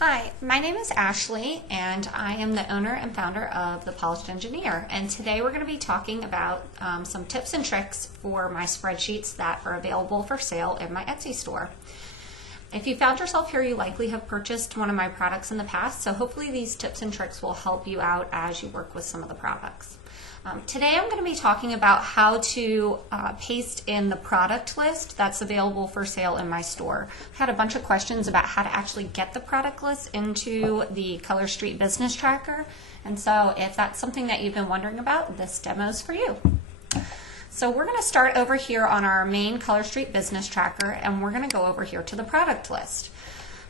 Hi, my name is Ashley, and I am the owner and founder of The Polished Engineer. And today we're going to be talking about some tips and tricks for my spreadsheets that are available for sale in my Etsy store. If you found yourself here, you likely have purchased one of my products in the past, so hopefully these tips and tricks will help you out as you work with some of the products. Today I'm going to be talking about how to paste in the product list that's available for sale in my store. I've had a bunch of questions about how to actually get the product list into the Color Street Business Tracker, and so if that's something that you've been wondering about, this demo is for you. So we're going to start over here on our main Color Street Business Tracker, and we're going to go over here to the product list.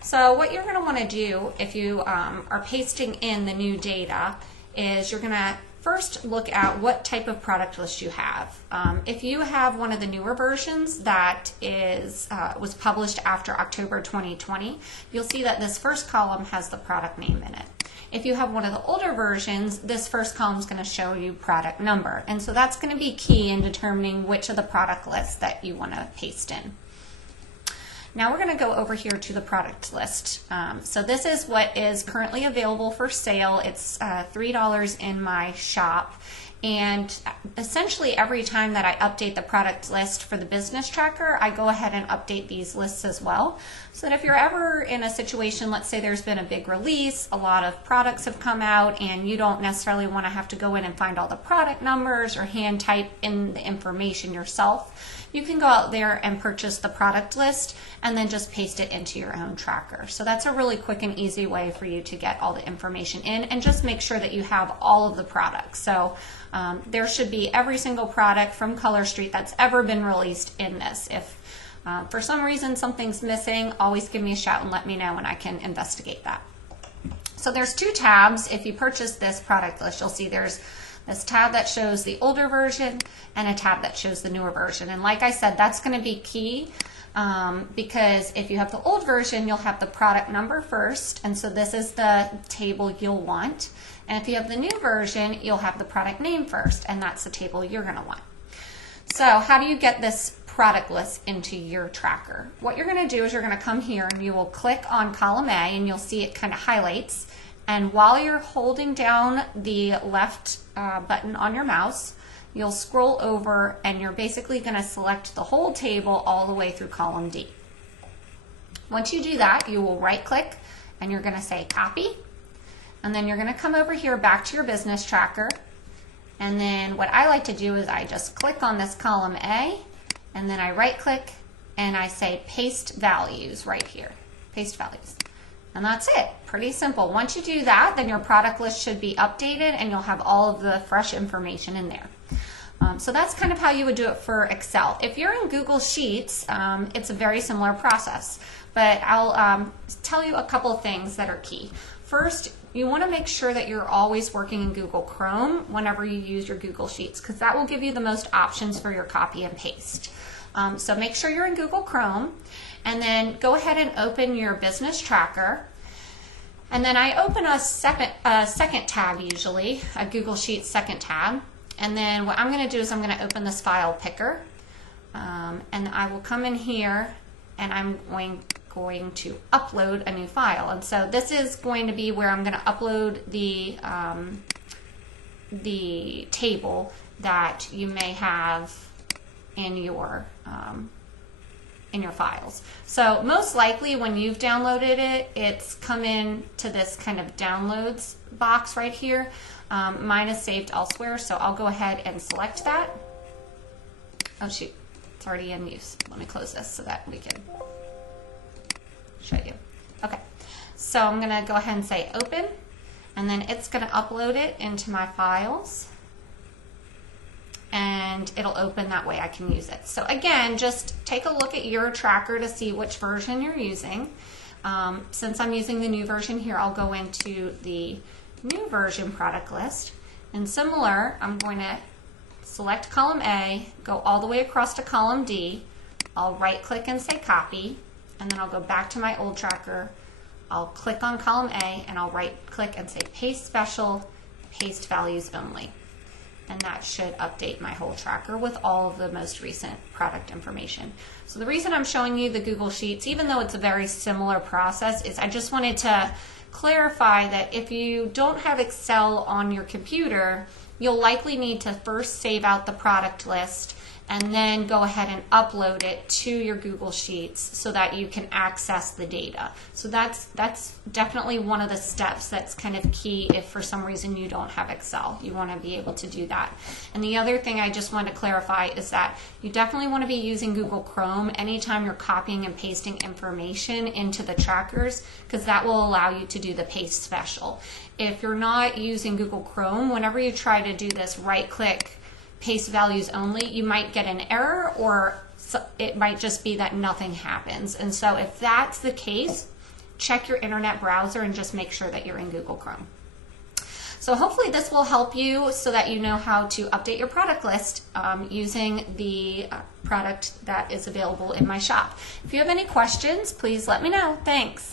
So what you're going to want to do if you are pasting in the new data is you're going to first look at what type of product list you have. If you have one of the newer versions that was published after October 2020, you'll see that this first column has the product name in it. If you have one of the older versions, this first column is going to show you product number. And so that's going to be key in determining which of the product lists that you want to paste in. Now we're going to go over here to the product list. So this is what is currently available for sale. It's $3 in my shop. And essentially every time that I update the product list for the business tracker, I go ahead and update these lists as well. So that if you're ever in a situation, let's say there's been a big release, a lot of products have come out, and you don't necessarily want to have to go in and find all the product numbers or hand type in the information yourself, you can go out there and purchase the product list and then just paste it into your own tracker. So that's a really quick and easy way for you to get all the information in, and just make sure that you have all of the products. So there should be every single product from Color Street that's ever been released in this. If for some reason something's missing, always give me a shout and let me know and I can investigate that. So there's two tabs. If you purchase this product list, you'll see there's this tab that shows the older version and a tab that shows the newer version. And like I said, that's going to be key because if you have the old version, you'll have the product number first, and so this is the table you'll want. And if you have the new version, you'll have the product name first, and that's the table you're going to want. So how do you get this product list into your tracker? What you're going to do is you're going to come here and you will click on column A, and you'll see it kind of highlights. And while you're holding down the left button on your mouse, you'll scroll over and you're basically going to select the whole table all the way through column D. Once you do that, you will right click and you're going to say copy. And then you're going to come over here back to your business tracker. And then what I like to do is I just click on this column A, and then I right click and I say paste values right here. Paste values. And that's it. Pretty simple. Once you do that, then your product list should be updated and you'll have all of the fresh information in there. So that's kind of how you would do it for Excel. If you're in Google Sheets, it's a very similar process. But I'll tell you a couple of things that are key. First, you want to make sure that you're always working in Google Chrome whenever you use your Google Sheets, because that will give you the most options for your copy and paste. So make sure you're in Google Chrome, and then go ahead and open your business tracker. And then I open a second tab, usually, a Google Sheets second tab. And then what I'm going to do is I'm going to open this file picker. And I will come in here and I'm going to upload a new file. And so this is going to be where I'm going to upload the table that you may have in your files. So most likely when you've downloaded it, it's come in to this kind of downloads box right here. Mine is saved elsewhere, so I'll go ahead and select that. Oh shoot, it's already in use. Let me close this so that we can show you. Okay, so I'm going to go ahead and say open, and then it's going to upload it into my files. And it'll open that way I can use it. So again, just take a look at your tracker to see which version you're using. Since I'm using the new version here, I'll go into the new version product list. And similar, I'm going to select column A, go all the way across to column D. I'll right click and say copy, and then I'll go back to my old tracker. I'll click on column A and I'll right click and say paste special, paste values only. and that should update my whole tracker with all of the most recent product information. So the reason I'm showing you the Google Sheets, even though it's a very similar process, is I just wanted to clarify that if you don't have Excel on your computer, you'll likely need to first save out the product list and then go ahead and upload it to your Google Sheets so that you can access the data. So that's definitely one of the steps that's kind of key if for some reason you don't have Excel. You want to be able to do that. And the other thing I just want to clarify is that you definitely want to be using Google Chrome anytime you're copying and pasting information into the trackers, because that will allow you to do the paste special. If you're not using Google Chrome, whenever you try to do this right-click paste values only, you might get an error, or it might just be that nothing happens. And so if that's the case, check your internet browser and just make sure that you're in Google Chrome. So hopefully this will help you so that you know how to update your product list using the product that is available in my shop. If you have any questions, please let me know. Thanks.